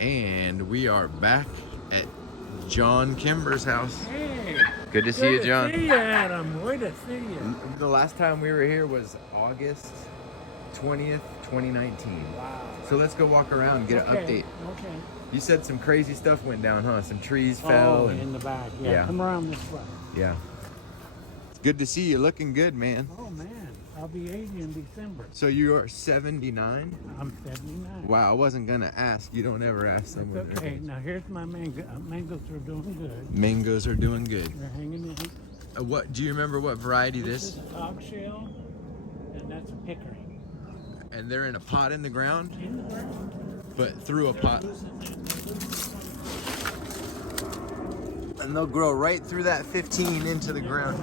And we are back at John Kimber's house. Hey, Good to see you, John. Good to see you, Adam. Good to see you. The last time we were here was August 20th, 2019. Wow. So let's go walk around and get an update. Okay. You said some crazy stuff went down, huh? Some trees fell. Oh, in the back. Yeah. Come around this way. Yeah. It's good to see you. Looking good, man. Oh, man. I'll be 80 in December. So you are 79? I'm 79. Wow, I wasn't going to ask. You don't ever ask someone. That's okay. Now, here's my mango. Mangoes are doing good. Mangoes are doing good. They're hanging in. What do you remember? What variety This is a cog shell, and that's a hickory. And they're in a pot in the ground? In the ground. But through a pot. And they'll grow right through that 15 into the ground.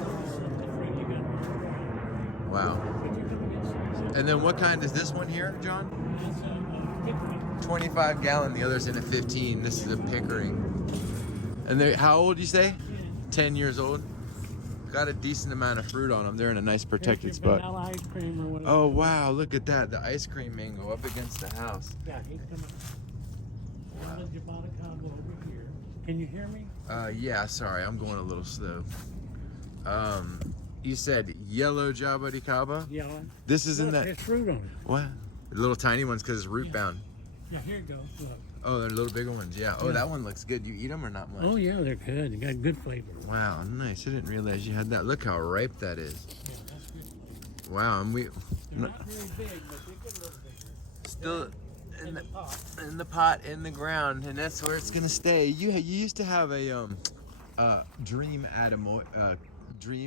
Wow. And then what kind is this one here, John? 25 gallon. The other's in a 15. This is a Pickering. And they, how old you say? 10 years old. Got a decent amount of fruit on them. They're in a nice protected spot. Vanilla ice cream or whatever. Oh wow, look at that. The ice cream mango up against the house. Yeah, he's coming. Wow. The jaboticaba over here. Can you hear me? Yeah, sorry, I'm going a little slow. You said yellow jaboticaba? Yellow. This is Look, in that. there's fruit on it. What? The little tiny ones because it's root bound. Yeah, here it goes. Look. Oh, they're little bigger ones. Yeah. Oh, that one looks good. You eat them or not much? Oh yeah, they're good. They got good flavor. Wow, nice. I didn't realize you had that. Look how ripe that is. Yeah, that's good. Wow, and we. They're not very big, but they get a little bigger. Still In the pot. in the pot in the ground, and that's where it's gonna stay. You used to have a dream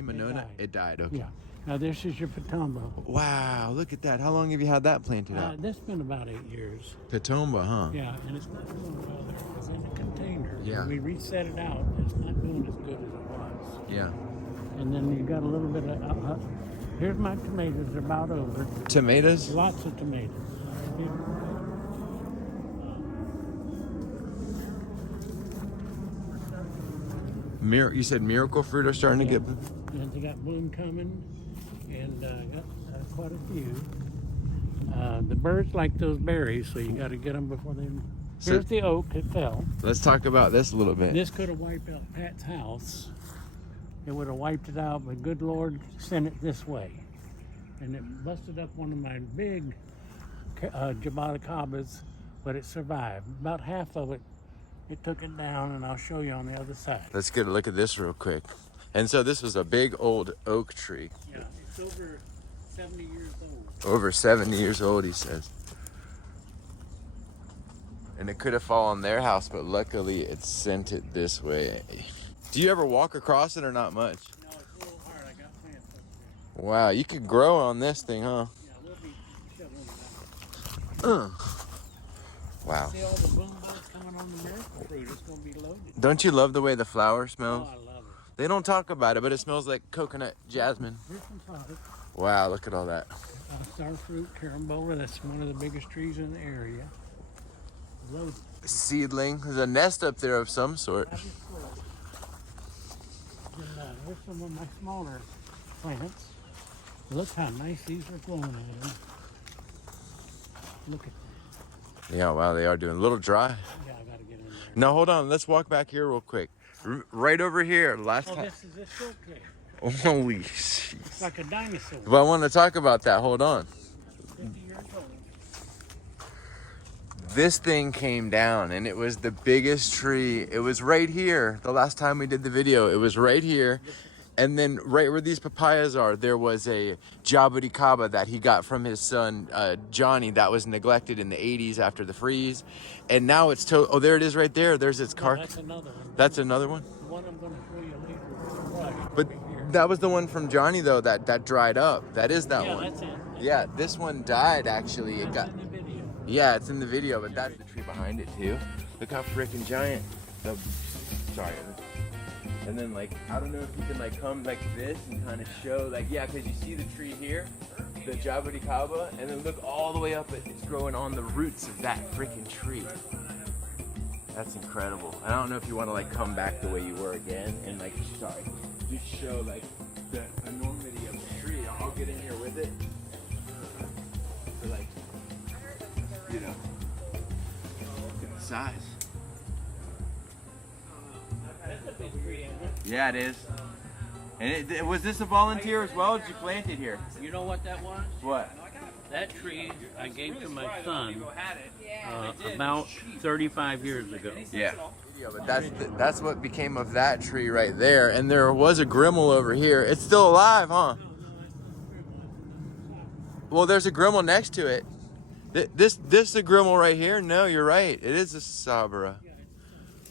Annona. It died. Okay. Yeah. Now this is your patomba. Wow, look at that. How long have you had that planted out? This has been about 8 years. Patomba, huh? Yeah, and it's not doing well there. It's in a container. Yeah. We reset it out. It's not doing as good as it was. Yeah. And then you got a little bit of. Here's my tomatoes. They're about over. Tomatoes? Lots of tomatoes. You said miracle fruit are starting to get. And they got bloom coming, and got quite a few. The birds like those berries, so you got to get them before they. Here's the oak. It fell. Let's talk about this a little bit. This could have wiped out Pat's house. It would have wiped it out, but good Lord sent it this way, and it busted up one of my big jaboticabas, but it survived. About half of it. It took it down, and I'll show you on the other side. Let's get a look at this real quick. And so this was a big old oak tree. Yeah, it's over 70 years old. Over 70 years old, he says. And it could have fallen on their house, but luckily it sent it this way. Do you ever walk across it or not much? No, it's a little hard. I got plants up there. Wow, you could grow on this thing, huh? Yeah, we'll be shoveling it out. Wow. See all the boom bugs coming on the miracle fruit? It's going to be loaded. Don't you love the way the flower smells? Oh, I love it. They don't talk about it, but it smells like coconut jasmine. Here's some product. Wow, look at all that. Starfruit carambola. That's one of the biggest trees in the area. Loaded. Seedling. There's a nest up there of some sort. Here's some of my smaller plants. Look how nice these are growing, Adam. Look at that. Yeah, wow, they are doing a little dry. Yeah, I gotta get in there. No, hold on. Let's walk back here real quick. Right over here. Last Oh, time. this is a silk cake. Holy It's jeez. like a dinosaur. But I want to talk about that. Hold on. 50 years old. This thing came down and it was the biggest tree. It was right here. The last time we did the video, it was right here. And then right where these papayas are, there was a jaboticaba that he got from his son, Johnny, that was neglected in the 80s after the freeze. And now it's, oh, there it is right there. There's its carcass. That's another one. That's another one? The one I'm going to show you later. Right, But right here. that was the one from Johnny though, that dried up. That is that one. Yeah, that's it. Yeah, this one died actually. It got, in the video. yeah, it's in the video, but that's the tree behind it too. Look how freaking giant. Sorry. And then like, I don't know if you can like come like this and kind of show like, yeah, because you see the tree here, the jaboticaba, and then look all the way up, it's growing on the roots of that freaking tree. That's incredible. I don't know if you want to like come back the way you were again and like, sorry, just show like the enormity of the tree. I'll get in here with it. So like, you know, you can size. That's a big tree, isn't it? Yeah, it is. And was this a volunteer as well? Or did you plant it here? You know what that was? What? That tree I gave to my son about 35 years ago. Yeah. Yeah, but that's what became of that tree right there. And there was a grimmel over here. It's still alive, huh? Well, there's a grimmel next to it. This is a grimmel right here. No, you're right. It is a Sabra.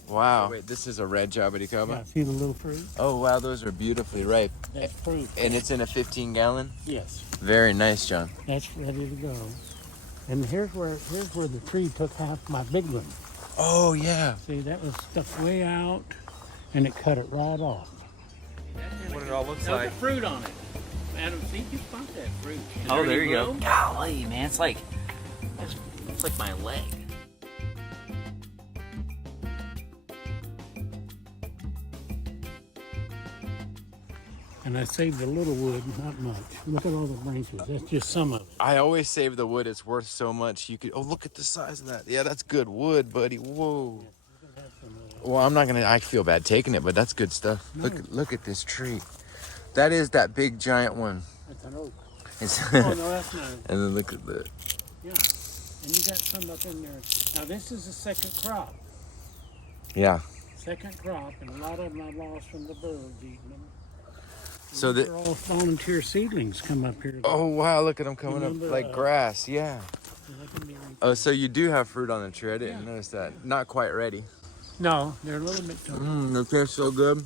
Wow. Wait, this is a red jaboticaba? Yeah, see the little fruit? Oh, wow, those are beautifully ripe. That's fruit. And it's in a 15-gallon? Yes. Very nice, John. That's ready to go. And here's where the tree took half my big one. Oh, yeah. See, that was stuck way out, and it cut it right off. What it all looks There's like. a fruit on it. Adam, see, you spot that fruit. Is Oh, there there any you go. bloom? Golly, man, it's like my leg. And I saved a little wood, not much. Look at all the branches. That's just some of it. I always save the wood. It's worth so much. You could. Oh, look at the size of that. Yeah, that's good wood, buddy. Whoa. Well, I'm not gonna. I feel bad taking it, but that's good stuff. No. Look at this tree. That is that big giant one. That's an oak. It's Oh, no, that's not. And then look at the. Yeah. And you got some up in there. Now, this is the second crop. Yeah. Second crop, and a lot of them I lost from the birds eating them. So They're all volunteer seedlings come up here. Oh wow! Look at them coming up Remember, like grass. Yeah. So they can be Oh, so you do have fruit on the tree. I didn't notice that. Not quite ready. No, they're a little bit tough. They taste so good.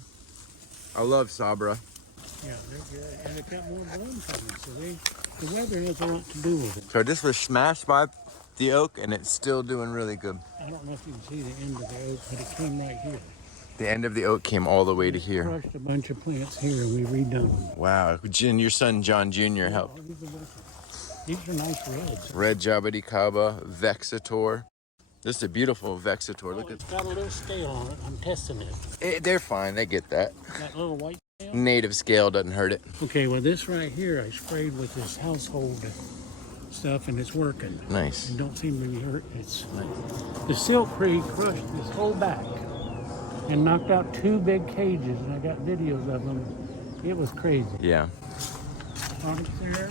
I love Sabra. Yeah, they're good. And they've got more bloom coming, so the weather has a lot to do with it. So this was smashed by the oak, and it's still doing really good. I don't know if you can see the end of the oak, but it came right here. The end of the oak came all the way to here. Crushed a bunch of plants here, and we redone them. Wow. Your son John Jr. helped. These are nice reds. Red jaboticaba, vexator. This is a beautiful vexator. Look It's got a little scale on it. I'm testing it. at they're fine. They get that. That little white scale. Native scale doesn't hurt it. Okay, well this right here I sprayed with this household stuff, and it's working. Nice. It don't seem to be hurt. It's the silk tree crushed this whole back and knocked out 2 big cages, and I got videos of them. It was crazy. Yeah. Products there.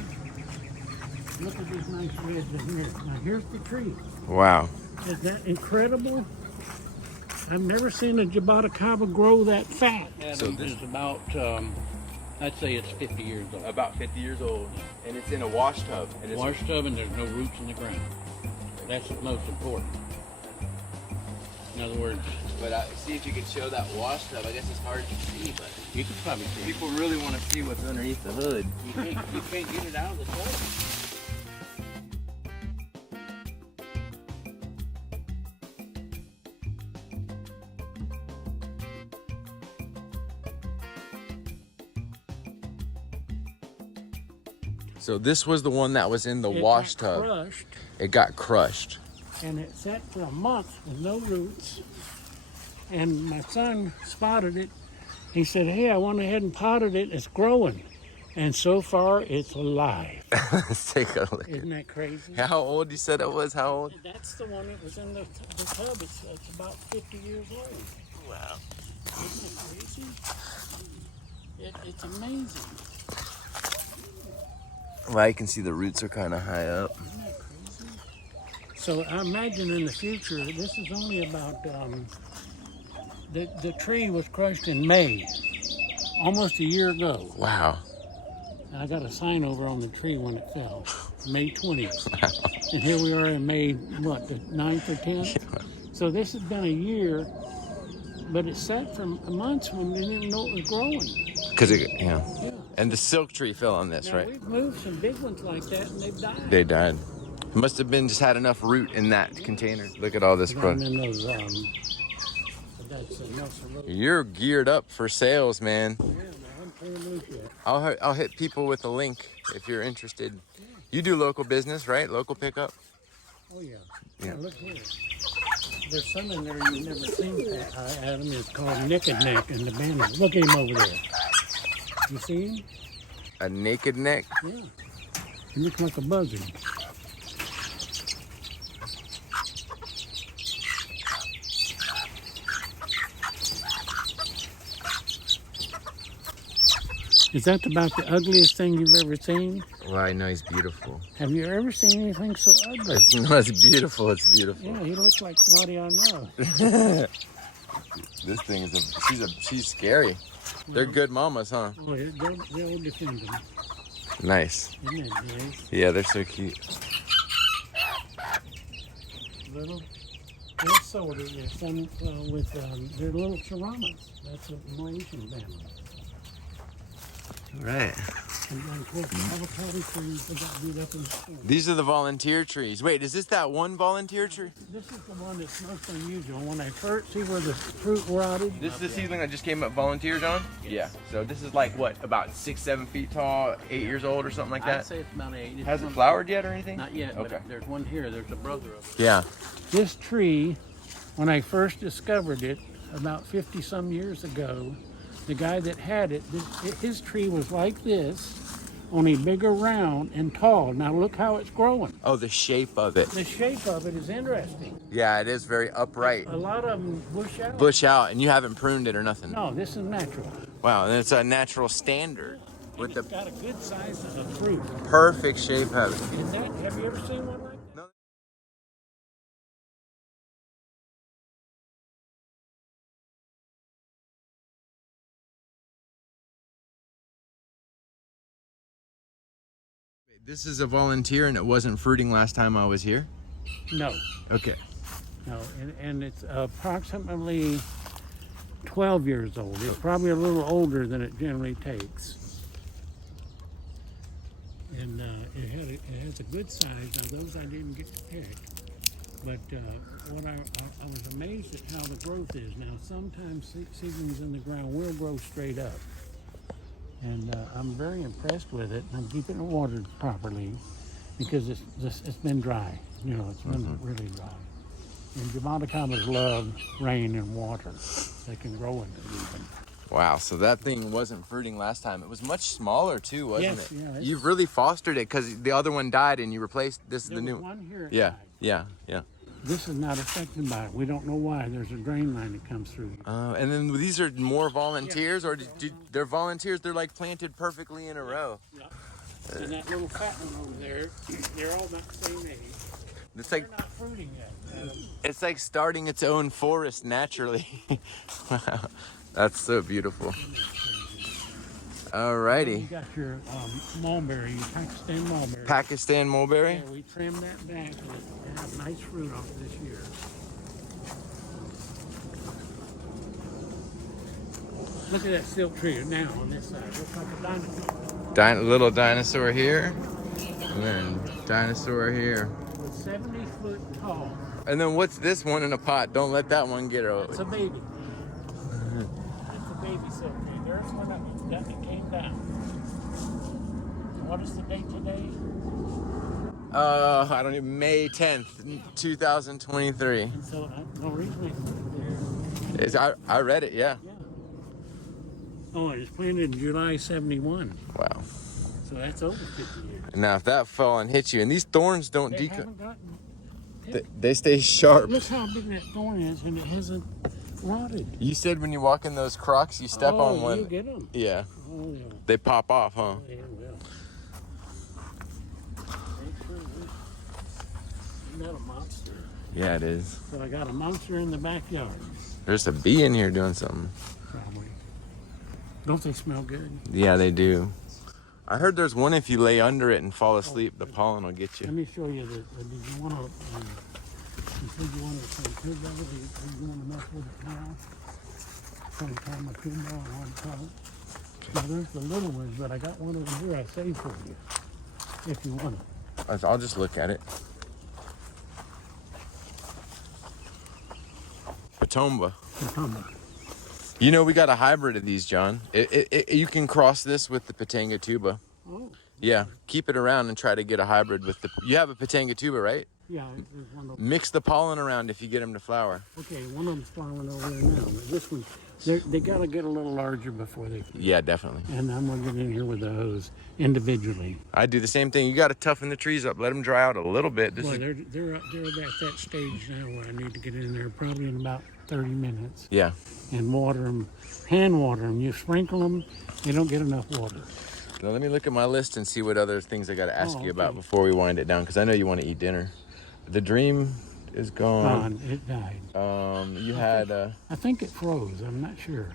Look at these nice reds in here. Now here's the tree. Wow. Is that incredible? I've never seen a jaboticaba grow that fat. So So this- this is about, I'd say it's 50 years old. About 50 years old, and it's in a wash tub. And it's Wash tub, and there's no roots in the ground. That's the most important. In other words, But see if you could show that wash tub. I guess it's hard to see, but you can probably see it. people really want to see what's underneath the hood. You can't get it out of the tub. So this was the one that was in the wash tub. Crushed, It got crushed. and it sat for a month with no roots. And my son spotted it. He said, "Hey, I went ahead and potted it. It's growing." And so far, it's alive. Let's take a look. Isn't that crazy? How old you said it was? How old? That's the one that was in the tub. It's about 50 years old. Wow. Isn't it crazy? It's amazing. Well, you can see the roots are kind of high up. Isn't that crazy? So I imagine in the future, this is only about, the tree was crushed in May, almost a year ago. Wow. I got a sign over on the tree when it fell, May 20th. And here we are in May, what, the 9th or 10th? So this has been a year, but it sat for months when we didn't even know it was growing. Because yeah. Yeah. And the silk tree fell on this, Now, right? we've moved some big ones like that, and they've died. They died. Must have been just had enough root in that container. Look at all this Got 'em product. in those, that's Nelson Road. You're geared up for sales, man. Yeah, man, I'm pretty loose yet. I'll hit people with a link if you're interested. You do local business, right? Local pickup? Oh, yeah. Yeah. Now, look here. There's some in there you've never seen, Adam. It's called Naked Neck in the banner. Look at him over there. You see him? A naked neck? Yeah. He looks like a buzzard. Is that about the ugliest thing you've ever seen? Well, I know he's beautiful. Have you ever seen anything so ugly? It's beautiful. It's beautiful. Yeah, he looks like somebody I know. This thing is she's scary. They're good mamas, huh? Oh, they'll defend him. Nice. Isn't that nice? Yeah, they're so cute. Little. They're sorted. There's some with they're little Charamas. That's a Malaysian family. All right. And then avocado trees that got beat up in the storm. These are the volunteer trees. Wait, is this that one volunteer tree? This is the one that's most unusual. When I first see where the fruit rotted. This is the seedling that just came up volunteers on? Yeah. So this is like what, about 6-7 feet tall, 8 years old or something like that? I'd say it's about 8. Has it flowered yet or anything? Not yet, Okay. but there's one here. There's a brother of it. Yeah. This tree, when I first discovered it about 50 some years ago, the guy that had it, his tree was like this, only bigger, round, and tall. Now look how it's growing. Oh, the shape of it. The shape of it is interesting. Yeah, it is very upright. A lot of them bush out. Bush out, and you haven't pruned it or nothing. No, this is natural. Wow, and it's a natural standard with It's the got a good size of a fruit. perfect shape of it. Is that, have you ever seen one like that? No. This is a volunteer and it wasn't fruiting last time I was here? No, Okay. no, and it's approximately 12 years old. It's probably a little older than it generally takes. And it has a good size. Now those I didn't get to pick. But what I was amazed at how the growth is. Now sometimes seedlings in the ground will grow straight up. And I'm very impressed with it. I'm keeping it watered properly because it's been dry. You know, it's been really dry. And jaboticabas love rain and water. They can grow in it even. Wow, so that thing wasn't fruiting last time. It was much smaller too, wasn't Yes, it? yeah, You've really fostered it because the other one died and you replaced, this is There the was new one here. at Yeah, night. yeah. This is not affected by it. We don't know why. There's a drain line that comes through. And then these are more volunteers, or they're volunteers? They're like planted perfectly in a row. Yeah. And that little fat one over there, they're all about the same age. It's like They're not fruiting yet. it's like starting its own forest naturally. Wow, that's so beautiful. You Alrighty, got your mulberry, your Pakistan mulberry. Pakistan mulberry. Yeah, we trimmed that back and it had nice fruit off it this year. Look at that silk tree now on this side. Looks like a dinosaur. Little dinosaur here, and then dinosaur here. It's 70 foot tall. And then what's this one in a pot? Don't let that one get It's over. a baby. It's a baby silk tree. There's one that came down. What is the date today? I don't even, May 10th, 2023. And so no reason there. I read it, yeah. Yeah. Oh, it was planted in July 71. Wow. So that's over 50 years. Now if that fell and hit you, and these thorns don't They deco, haven't gotten. they stay sharp. Look how big that thorn is, and it hasn't rotted. You said when you walk in those Crocs, you step on You one. get them. Yeah, Oh, yeah. they pop off, huh? They will. Isn't that a monster? Yeah, it is. So I got a monster in the backyard. There's a bee in here doing something. Probably. Don't they smell good? Yeah, they do. I heard there's one if you lay under it and fall asleep, the pollen will get Let you. me show you the. Did you want to? You said you wanted some Kimber. Do you want to mess with it now? Some kind of Kimber on one top. Now there's the little ones, but I got one over here I saved for you. If you want it. I'll just look at it. Patomba. Kimber. You know, we got a hybrid of these, John. You can cross this with the pt.2. Oh. Yeah, keep it around and try to get a hybrid with the. You have a pt.2, right? Yeah, there's one over. Mix the pollen around if you get them to flower. Okay, one of them's flowering over there now. But this one, they got to get a little larger before they. Yeah, definitely. And I'm gonna get in here with the hose individually. I do the same thing. You got to toughen the trees up. Let them dry out a little bit. This Boy, is, they're at that stage now where I need to get in there probably in about 30 minutes. yeah. and water them, hand water them. You sprinkle them, they don't get enough water. Now let me look at my list and see what other things I got to ask Oh, you about okay. before we wind it down, because I know you want to eat dinner. The dream is gone. It died. You had I think it froze. I'm not sure.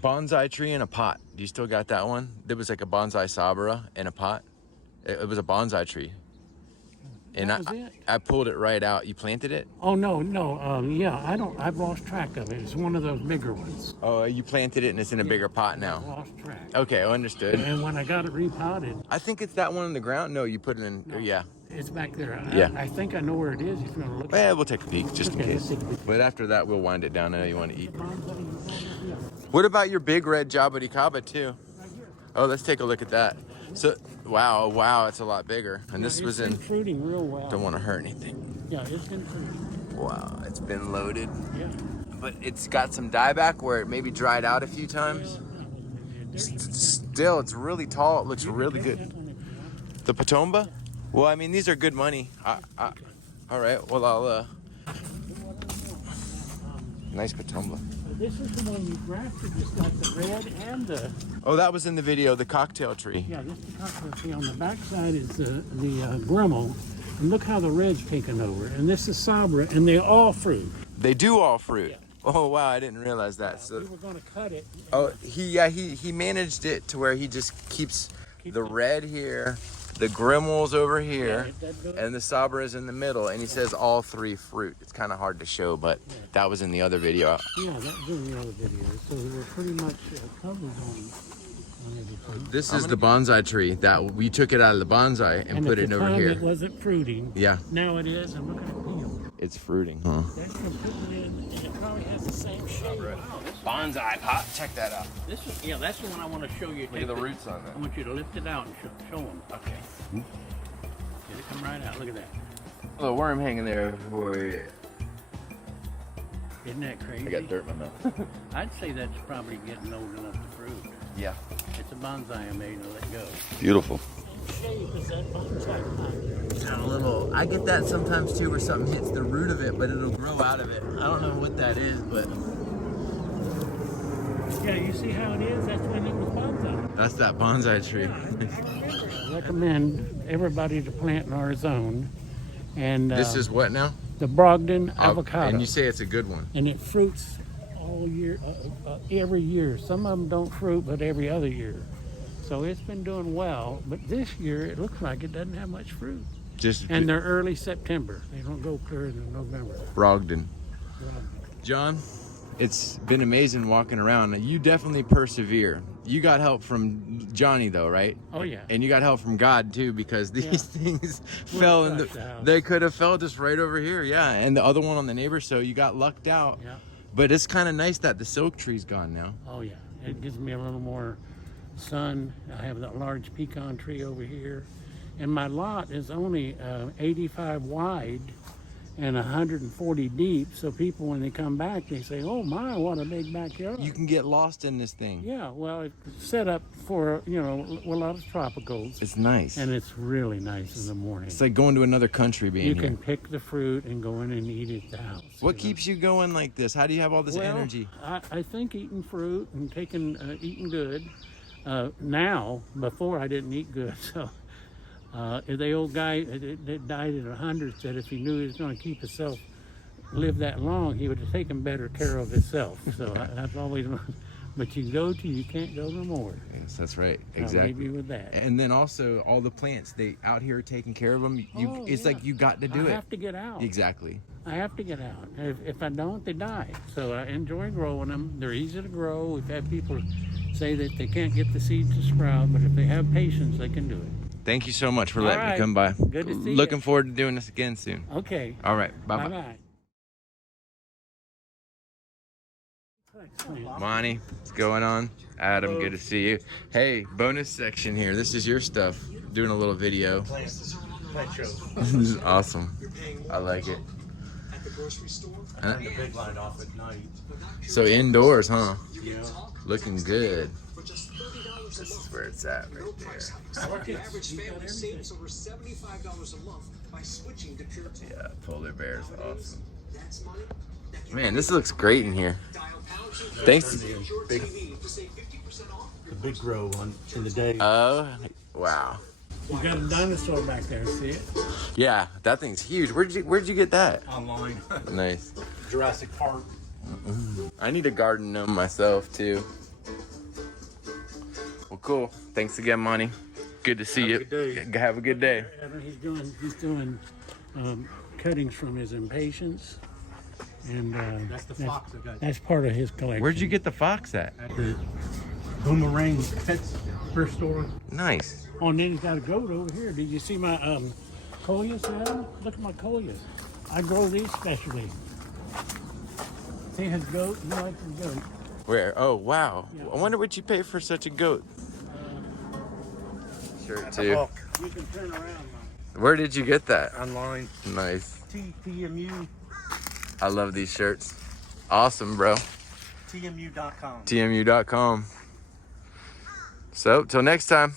bonsai tree in a pot. Do you still got that one? There was like a bonsai sabra in a pot. It was a bonsai tree. And That was it? I pulled it right out. You planted it? Oh no. Yeah, I've lost track of it. It's one of those bigger ones. Oh, you planted it and it's in a bigger pot I've now. lost track. Okay, understood. And when I got it repotted, I think it's that one in the ground. No, you put it in. No. Yeah. it's back there. Yeah. I think I know where it is. If you want to look. Yeah, we'll take a peek just in Okay, case. let's take a peek. But after that, we'll wind it down. I know you want to eat. Yeah. What about your big red jaboticaba too? Oh, let's take a look at that. So, wow, it's a lot bigger. And this was in. Fruiting real well. Don't want to hurt anything. Yeah, it's been fruiting. Wow, it's been loaded. Yeah. But it's got some dieback where it maybe dried out a few times. Still, it's really tall. It looks really good. The Patomba? Well, I mean, these are good money. All right. Well, I'll. Nice Patomba. This is the one you grafted. It's got the red and the. Oh, that was in the video. The cocktail tree. Yeah, this is the cocktail tree. On the back side is the Grimmel. And look how the red's taken over. And this is Sabra, and they all fruit. They do all fruit. Yeah. Oh wow, I didn't realize that. We So. were going to cut it. Oh, he managed it to where he just keeps the red here, the Grimmels over here, and the Sabra is in the middle, and he says all three fruit. It's kind of hard to show, but that was in the other video. Yeah, that was in the other video. So we're pretty much covered on everything. This is the bonsai tree that we took it out of the bonsai and put at it the over time here. It wasn't fruiting. Yeah, Now it is, and look at it peel. it's fruiting, huh? That's going to put it in, and it probably has the same shape. Bonsai pot, check that out. This is, yeah, that's the one I want to show you. Look at the roots on I that. want you to lift it out and show them. Okay. Get it come right out. Look at that. A little worm hanging there for you. Isn't that crazy? I got dirt in my mouth. I'd say that's probably getting old enough to fruit. Yeah. It's a bonsai I made to let go. Beautiful. Shape is that bonsai plant. Got a little. I get that sometimes too, where something hits the root of it, but it'll grow out of it. I don't know what that is, but Yeah, you see how it is? That's when it was bonsai. that's that bonsai tree. I recommend everybody to plant in our zone. And This is what now? the Brogdon avocado. And you say it's a good one. And it fruits all year, every year. Some of them don't fruit, but every other year. So it's been doing well, but this year it looks like it doesn't have much fruit. Just And they're early September. They don't go clear in November. Brogdon. John, it's been amazing walking around. You definitely persevere. You got help from Johnny though, right? Oh yeah. And you got help from God too, because these things fell in crushed the house. they could have fell just right over here. Yeah. And the other one on the neighbor, so you got lucked out. Yeah. But it's kind of nice that the silk tree's gone now. Oh yeah. It gives me a little more sun. I have that large pecan tree over here. And my lot is only 85 wide and 140 deep. So people, when they come back, they say, oh my, what a big backyard. You can get lost in this thing. Yeah, well, it's set up for, a lot of tropicals. It's nice. And it's really nice in the morning. It's like going to another country being You here. can pick the fruit and go in and eat it at the house. What keeps you going like this? How do you have all this energy? I think eating fruit and eating good. Now, before I didn't eat good, so the old guy that died at 100 said if he knew he was going to keep himself live that long, he would have taken better care of himself. So I've always, but you can't go no more. Yes, that's right. I'll Exactly. leave you with that. And then also all the plants, they out here taking care of them. It's like you got to do I it. have to get out. Exactly. I have to get out. If I don't, they die. So I enjoy growing them. They're easy to grow. We've had people say that they can't get the seeds to sprout, but if they have patience, they can do it. Thank you so much for All letting me right. come by. Good to see Looking you. forward to doing this again soon. Okay. All right. Bye-bye. Bye-bye. Monty, what's going on? Adam, good to see you. Hey, bonus section here. This is your stuff. Doing a little video. This is awesome. I like it. The big line off at night. So indoors, huh? Yeah. Looking good. This is where it's at right there. The average family saves over $75 a month by switching to Pure. Yeah, polar bear's awesome. That's money that Man, this looks great in here. Thanks. Big, the big grow on in the day. Oh, wow. You got a dinosaur back there, see it? Yeah, that thing's huge. Where'd you get that? Online. Nice. Jurassic Park. I need a garden gnome myself too. Well, cool. Thanks again, Monty. Good to see you. Have a good day. He's doing cuttings from his impatiens, and That's the fox I got. that's part of his collection. Where'd you get the fox at? At the Boomerang Pets First Store. Nice. Oh, and then he's got a goat over here. Did you see my coleus, Adam? Look at my coleus. I grow these specially. See his goat? He likes his goat. Where? Oh, wow. Yeah. I wonder what you pay for such a goat. Shirt At too. the Hulk. You can turn around, Where did you get that? Online. Nice. TMU. I love these shirts. Awesome, bro. TMU.com. TMU.com. So, till next time.